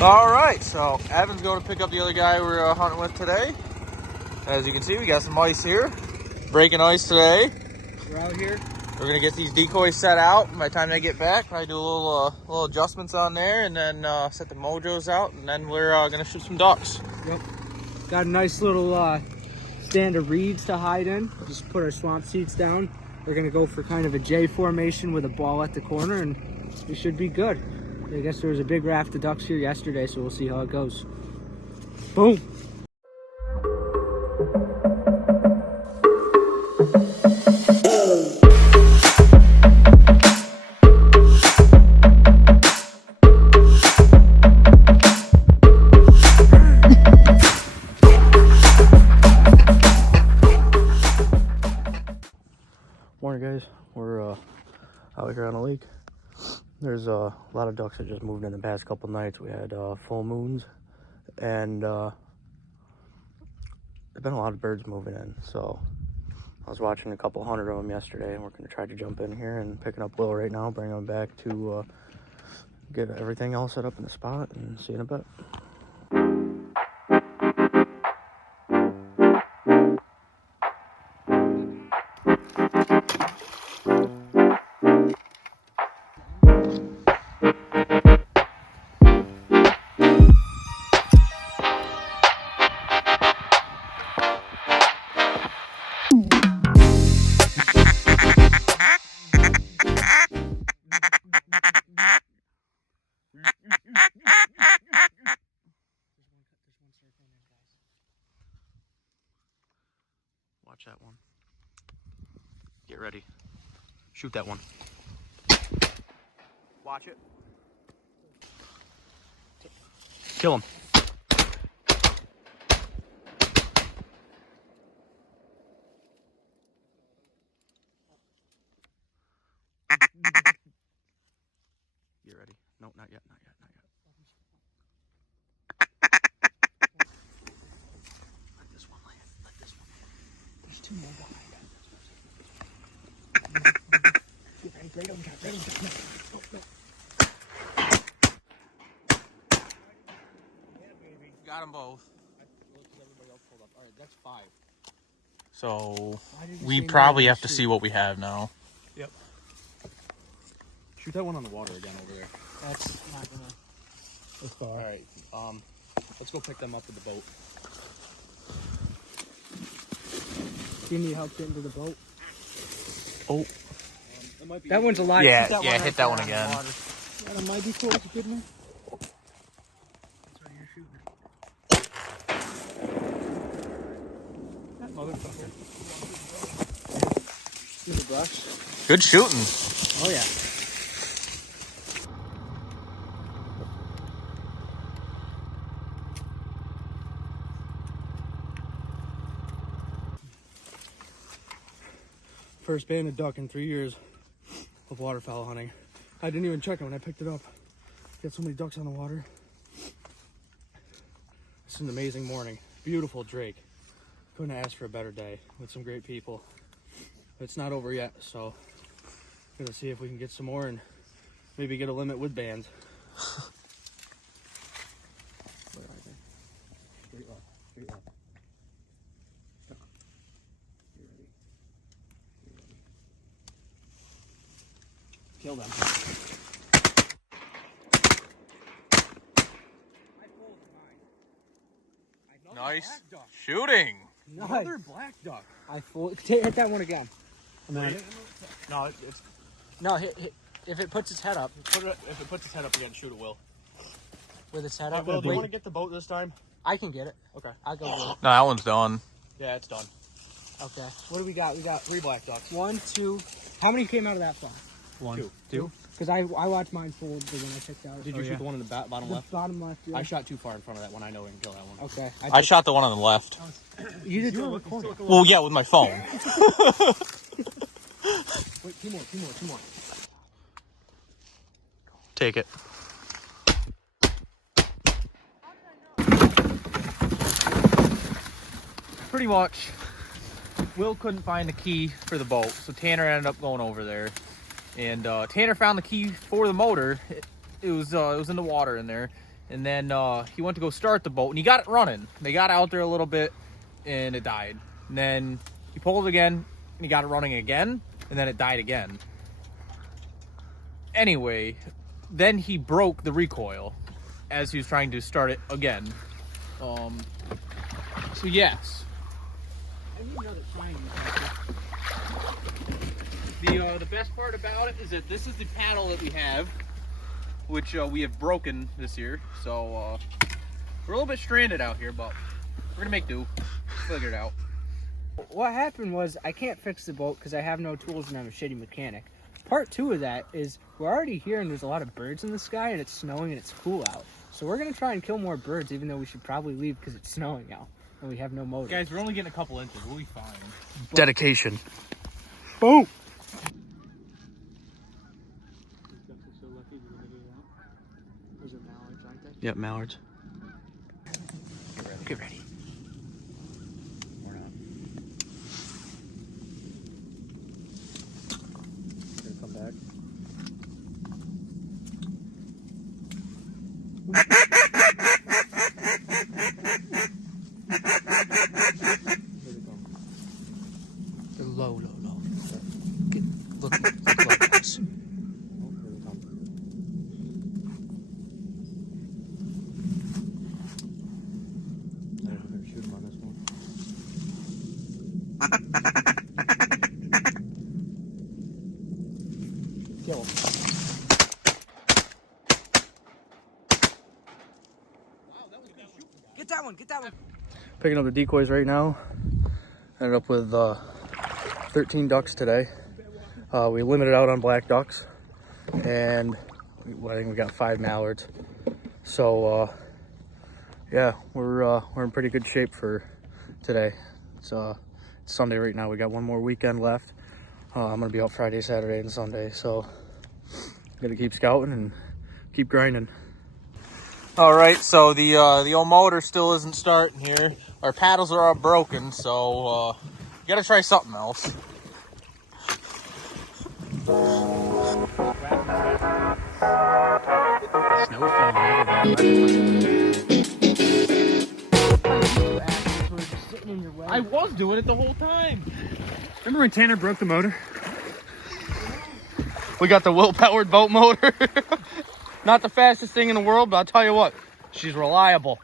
All right, so Evan's going to pick up the other guy we're hunting with today. As you can see, we got some ice here. Breaking ice today. We're out here. We're gonna get these decoys set out. By the time they get back, probably do a little adjustments on there, and then set the mojos out, and then we're gonna shoot some ducks. Yep. Got a nice little stand of reeds to hide in. Just put our swamp seats down. We're gonna go for kind of a J formation with a ball at the corner, and we should be good. I guess there was a big raft of ducks here yesterday, so we'll see how it goes. Boom. Morning, guys. We're out here on a lake. There's a lot of ducks that just moved in the past couple nights. We had full moons, and there's been a lot of birds moving in. So I was watching a couple hundred of them yesterday, and we're going to try to jump in here and picking up Will right now, bring him back to get everything all set up in the spot, and see you in a bit. Watch that one. Get ready. Shoot that one. Watch it. Kill him. Get ready. No, not yet, not yet, not yet. Let this one land. Let this one land. There's two more behind. Get ready, right on top, right on top. No. Oh, no. Got them both. All right, that's 5. So we probably have to see what we have now. Yep. Shoot that one on the water again over there. That's not gonna. That's far. All right. Let's go pick them up with the boat. Do you need help getting to the boat? Oh. It might be That one's alive. Yeah, Shoot that yeah, one hit right that one there again. on the water. That might be cool. It's a good one. That's where you're shooting. That motherfucker. Give the brush. Good shooting. Oh yeah. First banded duck in 3 years of waterfowl hunting. I didn't even check it when I picked it up. Got so many ducks on the water. It's an amazing morning. Beautiful drake. Couldn't ask for a better day with some great people. But it's not over yet, so gonna see if we can get some more and maybe get a limit with bands. Where are they? Straight up, straight up. Stop. You ready? You ready? Kill them. Nice shooting. Another black duck. Hit that one again. No, it's No, hit. If it puts its head up. if it puts its head up again, shoot it, Will. With its head up. Will, do you want to get the boat this time? I can get it. Okay. I'll go get it. No, that one's done. Yeah, it's done. Okay. What do we got? We got 3 black ducks. 1, 2. How many came out of that farm? 1, 2. Because I watched mine fold the one I picked out. Did you shoot the one in the bottom The left? bottom left. Yeah. I shot too far in front of that one. I know we can kill that one. Okay. I shot the one on the left. You did do it recording. Well, yeah, with my phone. Wait, 2 more. Take it. Pretty much, Will couldn't find the key for the boat, so Tanner ended up going over there. And Tanner found the key for the motor. It was in the water in there. And then he went to go start the boat, and he got it running. They got out there a little bit, and it died. And then he pulled it again, and he got it running again, and then it died again. Anyway, then he broke the recoil as he was trying to start it again. So yes. I need another shiny. The best part about it is that this is the paddle that we have, which we have broken this year. So we're a little bit stranded out here, but we're gonna make do. Figure it out. What happened was I can't fix the boat because I have no tools and I'm a shitty mechanic. Part 2 of that is we're already here and there's a lot of birds in the sky and it's snowing and it's cool out. So we're gonna try and kill more birds, even though we should probably leave because it's snowing out and we have no motor. Guys, we're only getting a couple inches. We'll be fine. Dedication. Boom! Yep, mallards. Get ready. Or not. Gonna come back. They're low. Look low, guys. Kill him. Get that one. Picking up the decoys right now. Ended up with 13 ducks today. We limited out on black ducks, and I think we got 5 mallards. So yeah, we're in pretty good shape for today. It's Sunday right now. We got one more weekend left. I'm gonna be out Friday, Saturday, and Sunday. So gotta keep scouting and keep grinding. All right, so the old motor still isn't starting here. Our paddles are all broken, so gotta try something else. I was doing it the whole time. Remember when Tanner broke the motor? We got the Will-powered boat motor. Not the fastest thing in the world, but I'll tell you what, she's reliable.